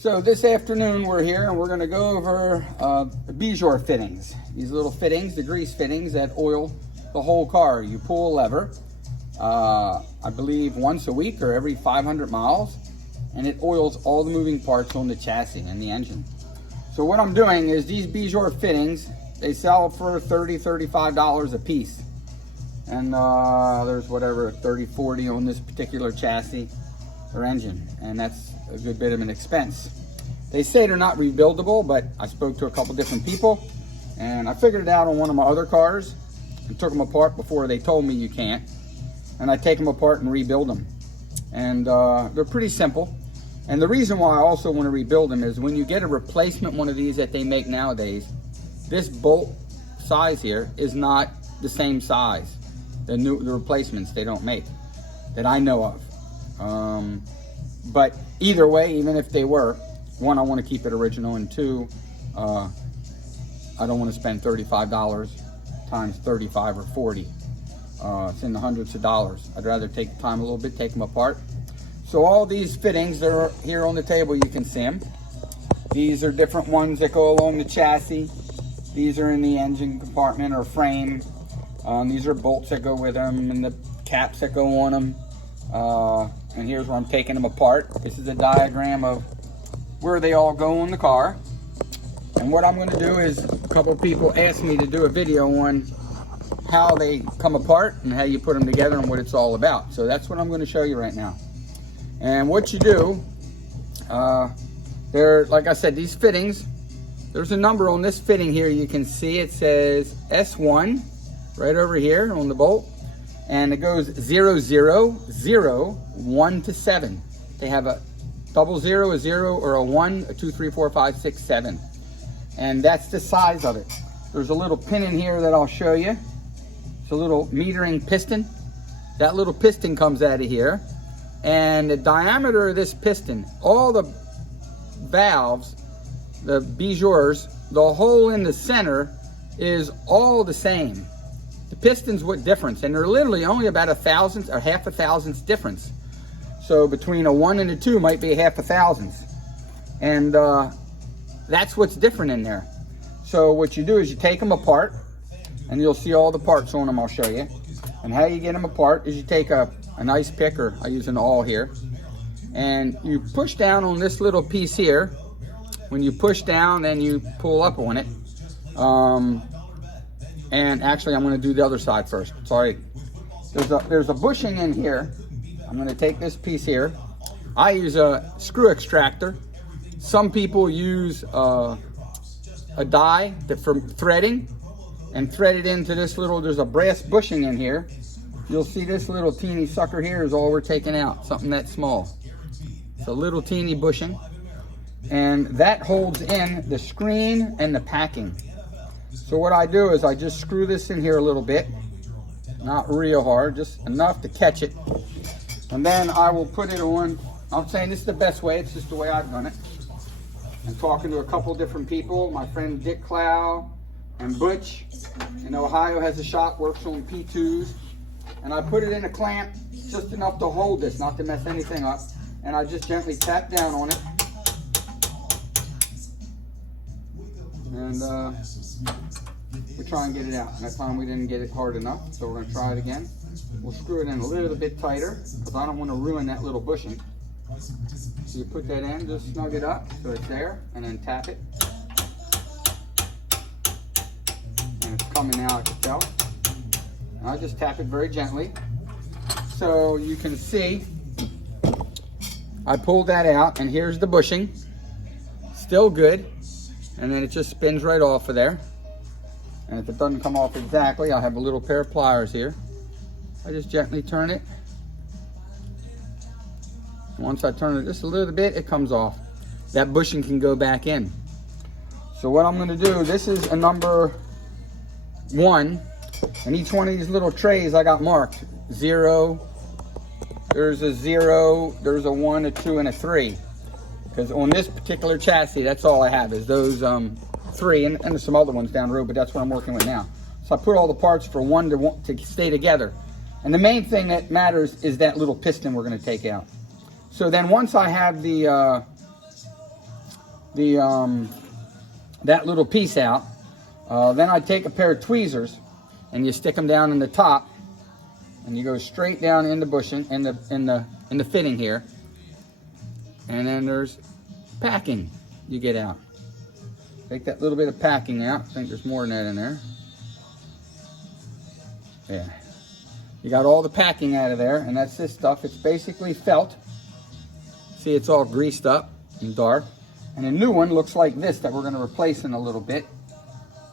So this afternoon we're here and we're going to go over Bijur fittings. These little fittings, the grease fittings that oil the whole car. You pull a lever, I believe once a week or every 500 miles, and it oils all the moving parts on the chassis and the engine. So what I'm doing is these Bijur fittings, they sell for $30, $35 a piece. And there's whatever, 30, 40 on this particular chassis or engine. And that's a good bit of an expense. They say they're not rebuildable, but I spoke to a couple different people and I figured it out on one of my other cars and took them apart before they told me you can't. And I take them apart and rebuild them. And they're pretty simple. And the reason why I also want to rebuild them is when you get a replacement one of these that they make nowadays, this bolt size here is not the same size. The replacements they don't make that I know of. But either way, even if they were, one, I want to keep it original, and two, I don't want to spend $35 times 35 or 40. It's in the hundreds of dollars. I'd rather take the time a little bit, take them apart. So all these fittings, they're here on the table, you can see them. These are different ones that go along the chassis. These are in the engine compartment or frame. These are bolts that go with them and the caps that go on them. And here's where I'm taking them apart. This is a diagram of where they all go on the car. And what I'm going to do is, a couple of people asked me to do a video on how they come apart and how you put them together and what it's all about. So that's what I'm going to show you right now. And what you do, they're, like I said, these fittings, there's a number on this fitting here. You can see it says S1 right over here on the bolt. And it goes 0, 0, 0, 1 to 7. They have a 00, a 0, or a 1, a 2, 3, 4, 5, 6, 7. And that's the size of it. There's a little pin in here that I'll show you. It's a little metering piston. That little piston comes out of here. And the diameter of this piston, all the valves, the Bijurs, the hole in the center is all the same. The piston's what difference, and they're literally only about a thousandth or half a thousandth difference. So between a 1 and a 2 might be a half a thousandth. And that's what's different in there. So what you do is you take them apart, and you'll see all the parts on them, I'll show you. And how you get them apart is you take a nice pick, or I use an awl here, and you push down on this little piece here. When you push down, then you pull up on it. And actually, I'm going to do the other side first. Sorry. There's a bushing in here. I'm going to take this piece here. I use a screw extractor. Some people use a die for threading and thread it into this little, there's a brass bushing in here. You'll see this little teeny sucker here is all we're taking out, something that small. It's a little teeny bushing. And that holds in the screen and the packing. So what I do is I just screw this in here a little bit, not real hard, just enough to catch it. And then I will put it on. I'm saying this is the best way, it's just the way I've done it. I'm talking to a couple different people. My friend Dick Clow and Butch in Ohio has a shop, works on P2s. And I put it in a clamp, just enough to hold this, not to mess anything up. And I just gently tap down on it. And we try and get it out. That time we didn't get it hard enough, so we're going to try it again. We'll screw it in a little bit tighter because I don't want to ruin that little bushing. So you put that in, just snug it up so it's there, and then tap it. And it's coming out, I can tell. And I just tap it very gently. So you can see I pulled that out, and here's the bushing. Still good. And then it just spins right off of there. And if it doesn't come off exactly, I have a little pair of pliers here. I just gently turn it. Once I turn it just a little bit, it comes off. That bushing can go back in. So what I'm gonna do, this is a number 1. And each one of these little trays I got marked. 0, there's a 0, there's a 1, a 2, and a 3. Because on this particular chassis, that's all I have is those 3, and there's some other ones down the road, but that's what I'm working with now. So I put all the parts for one to stay together. And the main thing that matters is that little piston we're going to take out. So then once I have the that little piece out. Then I take a pair of tweezers and you stick them down in the top, and you go straight down in the bushing, in the fitting here. And then there's packing you get out. Take that little bit of packing out. I think there's more than that in there. Yeah. You got all the packing out of there, and that's this stuff. It's basically felt. See, it's all greased up and dark. And a new one looks like this that we're going to replace in a little bit.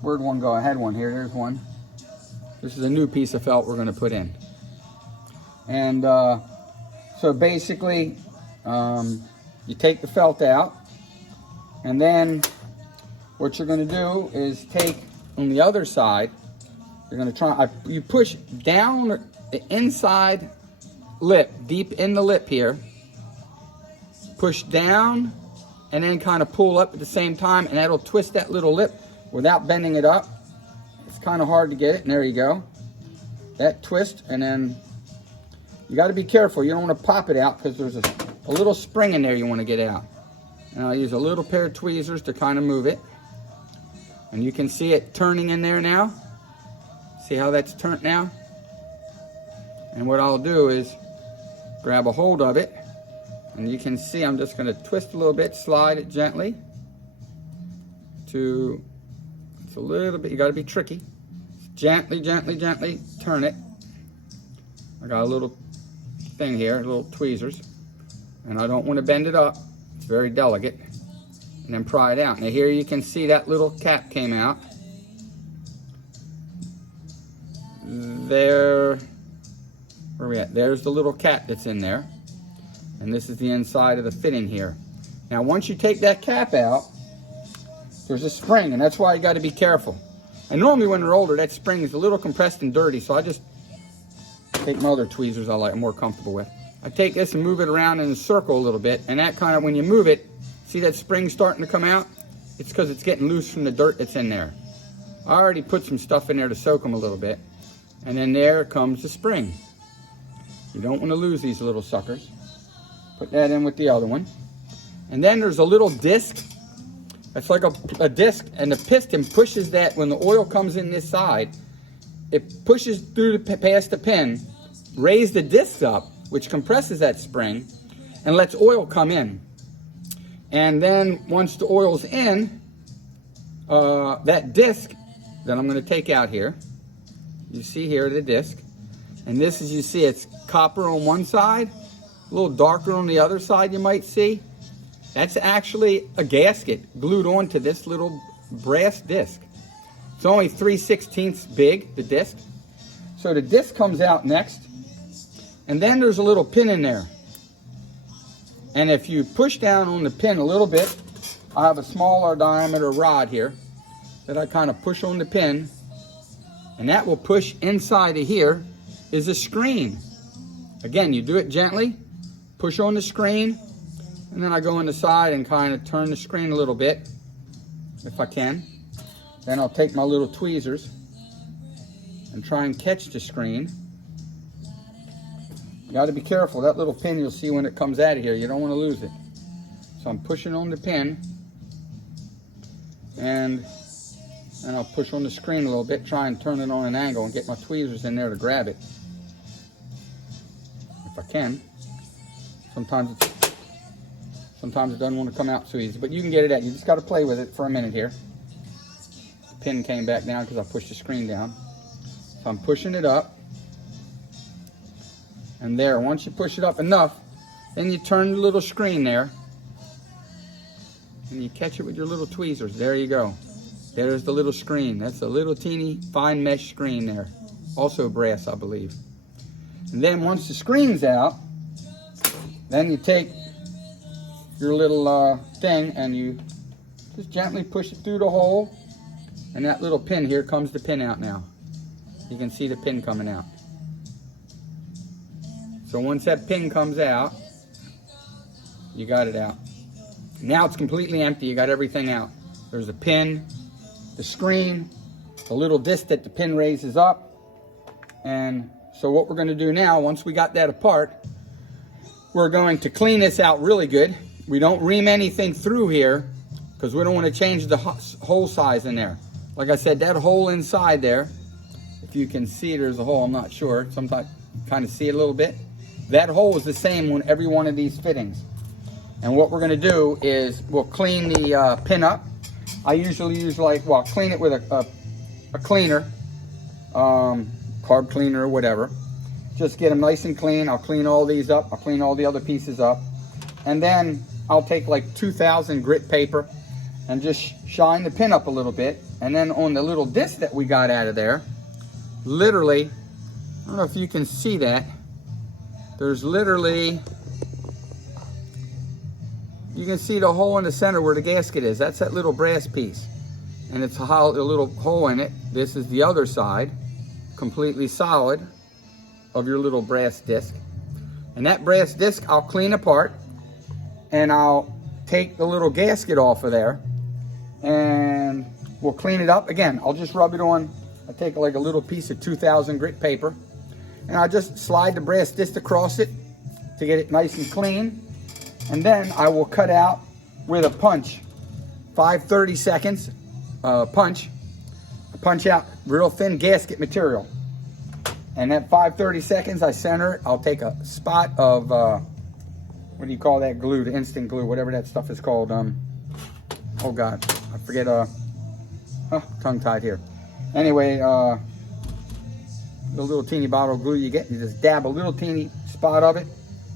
Where'd one go? I had one here. There's one. This is a new piece of felt we're going to put in. And so basically, you take the felt out, and then what you're going to do is take on the other side. You're going to try. You push down the inside lip, deep in the lip here. Push down, and then kind of pull up at the same time, and that'll twist that little lip without bending it up. It's kind of hard to get it, and there you go. That twist, and then you got to be careful. You don't want to pop it out because there's a little spring in there you want to get out. And I'll use a little pair of tweezers to kind of move it. And you can see it turning in there now. See how that's turned now? And what I'll do is grab a hold of it. And you can see I'm just going to twist a little bit, slide it gently. It's a little bit, you got to be tricky. Gently, gently, gently turn it. I got a little thing here, little tweezers. And I don't want to bend it up. It's very delicate. And then pry it out. Now here you can see that little cap came out. There, where are we at? There's the little cap that's in there. And this is the inside of the fitting here. Now once you take that cap out, there's a spring, and that's why you got to be careful. And normally when they're older, that spring is a little compressed and dirty, so I just take my other tweezers I'm more comfortable with. I take this and move it around in a circle a little bit, and that kind of, when you move it, see that spring starting to come out? It's because it's getting loose from the dirt that's in there. I already put some stuff in there to soak them a little bit. And then there comes the spring. You don't want to lose these little suckers. Put that in with the other one. And then there's a little disc. It's like a disc, and the piston pushes that. When the oil comes in this side, it pushes through past the pin, raise the disc up, which compresses that spring, and lets oil come in. And then once the oil's in, that disc that I'm going to take out here, you see here the disc, and this is, you see it's copper on one side, a little darker on the other side you might see. That's actually a gasket glued onto this little brass disc. It's only 3/16 big, the disc. So the disc comes out next, and then there's a little pin in there. And if you push down on the pin a little bit, I have a smaller diameter rod here that I kind of push on the pin, and that will push inside of here is a screen. Again, you do it gently, push on the screen, and then I go on the side and kind of turn the screen a little bit, if I can. Then I'll take my little tweezers and try and catch the screen. You got to be careful. That little pin you'll see when it comes out of here, you don't want to lose it. So I'm pushing on the pin, and I'll push on the screen a little bit, try and turn it on an angle and get my tweezers in there to grab it. If I can. Sometimes it doesn't want to come out so easy, but you can get it out. You just got to play with it for a minute here. The pin came back down because I pushed the screen down. So I'm pushing it up. And there, once you push it up enough, then you turn the little screen there, and you catch it with your little tweezers. There you go. There's the little screen. That's a little teeny fine mesh screen there. Also brass, I believe. And then once the screen's out, then you take your little thing and you just gently push it through the hole, and that little pin, here comes the pin out now. You can see the pin coming out. So once that pin comes out, you got it out. Now it's completely empty. You got everything out. There's a pin, the screen, the little disc that the pin raises up. And so what we're going to do now, once we got that apart, we're going to clean this out really good. We don't ream anything through here because we don't want to change the hole size in there. Like I said, that hole inside there, if you can see there's a hole, I'm not sure. Sometimes kind of see it a little bit. That hole is the same on every one of these fittings. And what we're going to do is we'll clean the pin up. I usually use clean it with a cleaner, carb cleaner or whatever. Just get them nice and clean. I'll clean all these up. I'll clean all the other pieces up. And then I'll take like 2000 grit paper and just shine the pin up a little bit. And then on the little disc that we got out of there, literally, I don't know if you can see that, there's literally, you can see the hole in the center where the gasket is. That's that little brass piece. And it's a little hole in it. This is the other side, completely solid, of your little brass disc. And that brass disc I'll clean apart, and I'll take the little gasket off of there, and we'll clean it up. Again, I'll just rub it on. I take like a little piece of 2000 grit paper, and I just slide the brass disc across it to get it nice and clean. And then I will cut out with a punch, 5/30 seconds punch. I punch out real thin gasket material. And at 5/30 seconds, I center it. I'll take a spot of, what do you call that glue? The instant glue, whatever that stuff is called. Oh God, I forget, tongue tied here. Anyway, the little teeny bottle of glue you get, you just dab a little teeny spot of it,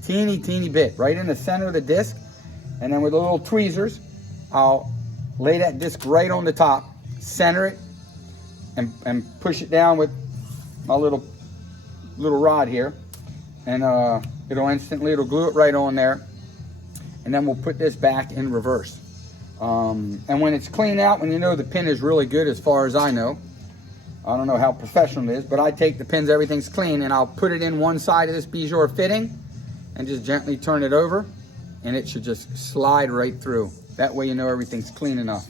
teeny bit, right in the center of the disc. And then with the little tweezers, I'll lay that disc right on the top, center it, and push it down with my little rod here, and it'll glue it right on there. And then we'll put this back in reverse. And when it's clean out, when you know the pin is really good, as far as I know, I don't know how professional it is, but I take the pins, everything's clean, and I'll put it in one side of this Bijur fitting and just gently turn it over, and it should just slide right through. That way you know everything's clean enough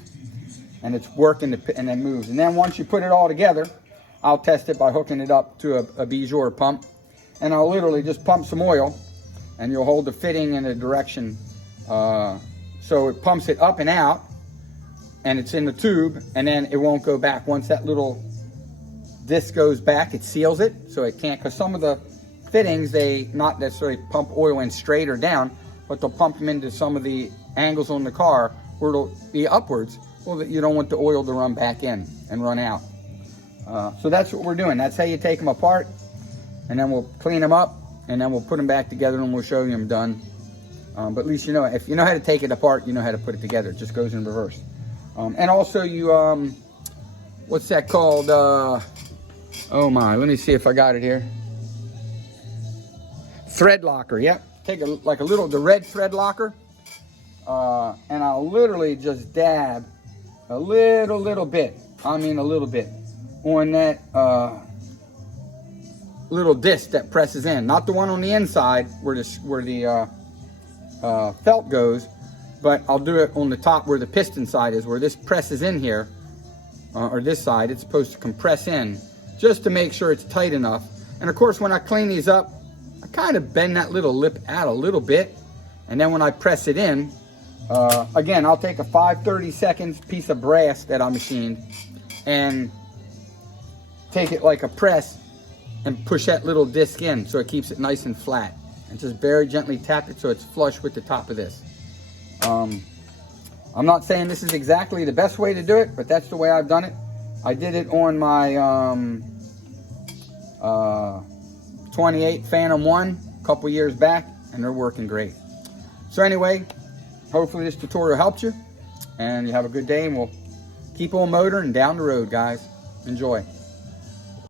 and it's working and then moves. And then once you put it all together, I'll test it by hooking it up to a Bijur pump, and I'll literally just pump some oil, and you'll hold the fitting in a direction so it pumps it up and out, and it's in the tube, and then it won't go back. Once that little disc goes back, it seals it, so it can't, because some of the fittings, they not necessarily pump oil in straight or down, but they'll pump them into some of the angles on the car where it'll be upwards. Well, you don't want the oil to run back in and run out. So that's what we're doing. That's how you take them apart, and then we'll clean them up, and then we'll put them back together, and we'll show you them done. But at least you know, if you know how to take it apart, you know how to put it together. It just goes in reverse. And also you, what's that called? Oh my, let me see if I got it here. Thread locker, yep. Take the red thread locker, and I'll literally just dab a little bit, I mean a little bit, on that little disc that presses in. Not the one on the inside where the felt goes, but I'll do it on the top where the piston side is, where this presses in here, or this side, it's supposed to compress in, just to make sure it's tight enough. And of course, when I clean these up, I kind of bend that little lip out a little bit, and then when I press it in, again, I'll take a 5/30 seconds piece of brass that I machined and take it like a press and push that little disc in so it keeps it nice and flat, and just very gently tap it so it's flush with the top of this. I'm not saying this is exactly the best way to do it, but that's the way I've done it. I did it on my 28 Phantom 1 a couple years back, and they're working great. So anyway, hopefully this tutorial helped you, and you have a good day, and we'll keep on motoring down the road, guys. Enjoy.